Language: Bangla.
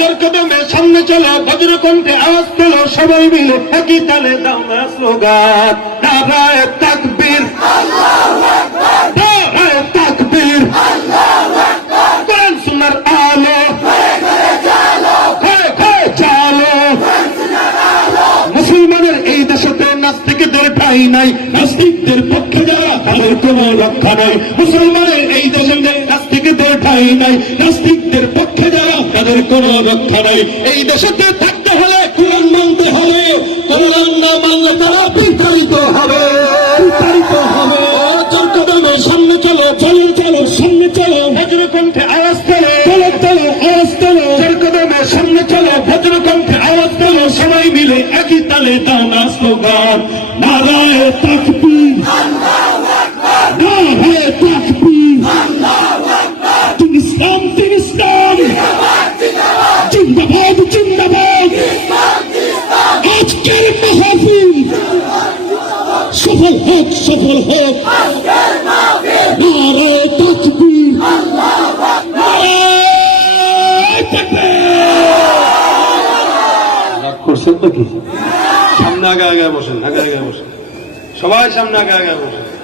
জোর কদমে সামনে চলো বজ্র কণ্ঠে আওয়াজ তোলো সবাই মিলে একই তালে দাও মুসলমানের এই দেশেতে নাস্তিকদের পক্ষে যারা তাদের কোনো রক্ষা নাই। মুসলমানের এই দেশে নাস্তিকদের ঠাই নাই। নাস্তিকদের পক্ষে তাদের কোনো রক্ষা নাই। এই দেশেতে থাকতে হলে কোরআন মানতে হবে কোরআন না মানলে তারা বিতাড়িত হবে। বিতাড়িত হবে। সামনে চলো চলো চলো সামনে চলো। বজ্র কণ্ঠে আওয়াজ তোলো। চলো চলো আওয়াজ তোলো। কদমে সামনে চলো বজ্র কণ্ঠে আওয়াজ তোলো। সবাই মিলে একই তালে দাও না স্লোগান। নারায় তাকবীর। নারায় তাকবীর। তুমি ইসলাম তুমি ইসলাম। জিন্দাবাদ জিন্দাবাদ। আজকের মাহফিল সফল হোক সফল হোক। নারায় তাকবীর। তাকবীর। রাগ সামনে আগে আগে বসেন, আগে আগে বসেন। সবাই সামনে আগে আগে বসেন।